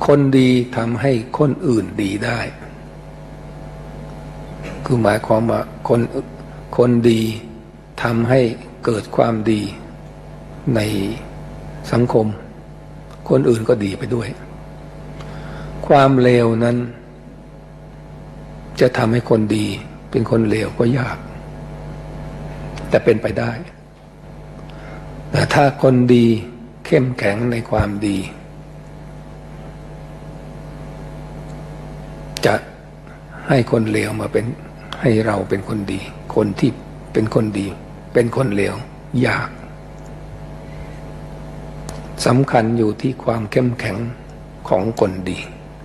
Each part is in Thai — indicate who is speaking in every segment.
Speaker 1: คนดีทำให้คนอื่นดีได้คือหมายความว่าคนดีทำให้เกิดความดีในสังคมคนอื่นก็ดีไปด้วยความเลวนั้นจะทำให้คนดีเป็นคนเลวก็ยากแต่เป็นไปได้แต่ถ้าคนดีเข้มแข็งในความดีจะให้คนเลวมาเป็นให้เราเป็นคนดีคนที่เป็นคนดีเป็นคนเลวยากสำคัญอยู่ที่ความเข้มแข็งของคนดี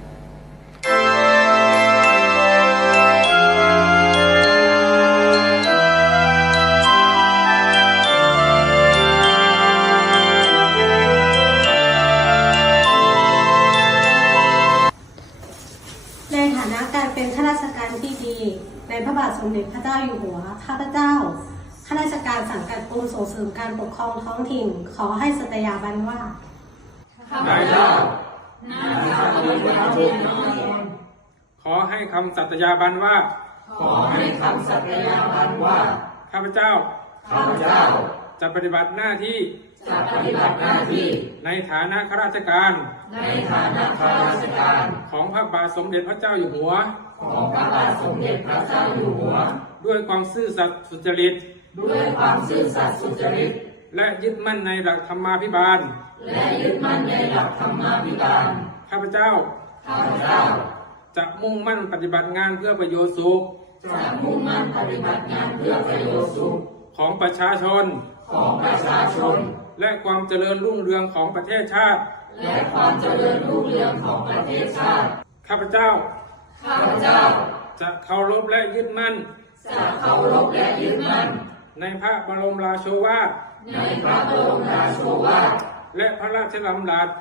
Speaker 2: ในฐานะการเป็นข้าราชการที่ดีในพระบาทสมเด็จพระเจ้าอยู่หัวข้าพเจ้าข้าราชการสังกัดกรมส่งเสริมการปกครองท้องถิ่นขอให้สัตยาบันว่าข้าพเจ้านางสาววิภาวินน้อย
Speaker 3: ขอให้คำสัตยาบันว่า
Speaker 4: ขอให้คำสัตยาบันว่า
Speaker 3: ข้าพเจ้าจะปฏิบัติหน้าที่ในฐานะข้าราชการของพระบาทสมเด็จพระเจ้าอยู่หัวด้วยความซื่อสัตย์สุจริตและยึดมั่นในหลักธรรมาภิบาลข้าพเจ้าจะมุ่งมั่นปฏิบัติงานเพื่อประโยชน์สุขของประชาชนและความเจริญรุ่งเรืองของประเทศชาติข้าพเจ้าจะเคารพและยึดมั่นในพระบรมราโชวาทและพระราชดำรัส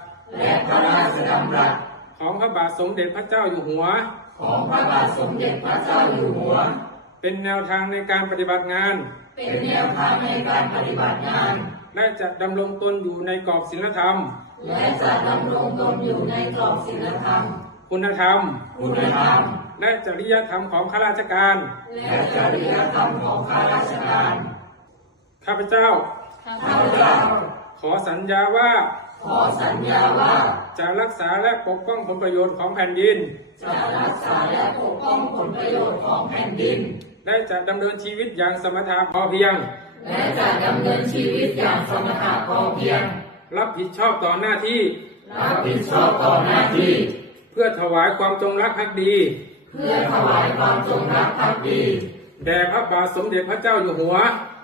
Speaker 3: ของพระบาทสมเด็จพระเจ้าอยู่หัวเป็นแนวทางในการปฏิบัติงานและจะดำรงตนอยู่ในกรอบศีลธรรมคุณธรรมและจริยธรรมของข้าราชการข้าพเจ้าขอสัญญาว่าจะรักษาและปกป้องผลประโยชน์ของแผ่นดินและจะดำเนินชีวิตอย่างสมถะพอเพียงรับผิดชอบต่อหน้าที่เพื่อถวายความจงรักภักดีแด่พระบาทสมเด็จพระเจ้าอยู่หัว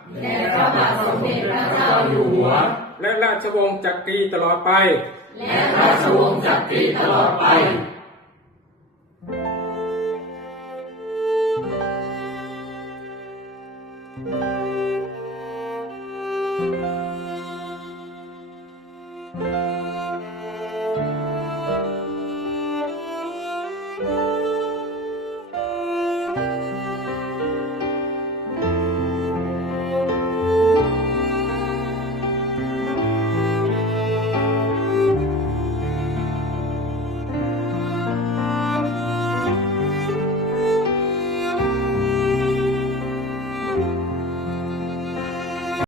Speaker 3: และราชวงศ์จักรีตลอดไป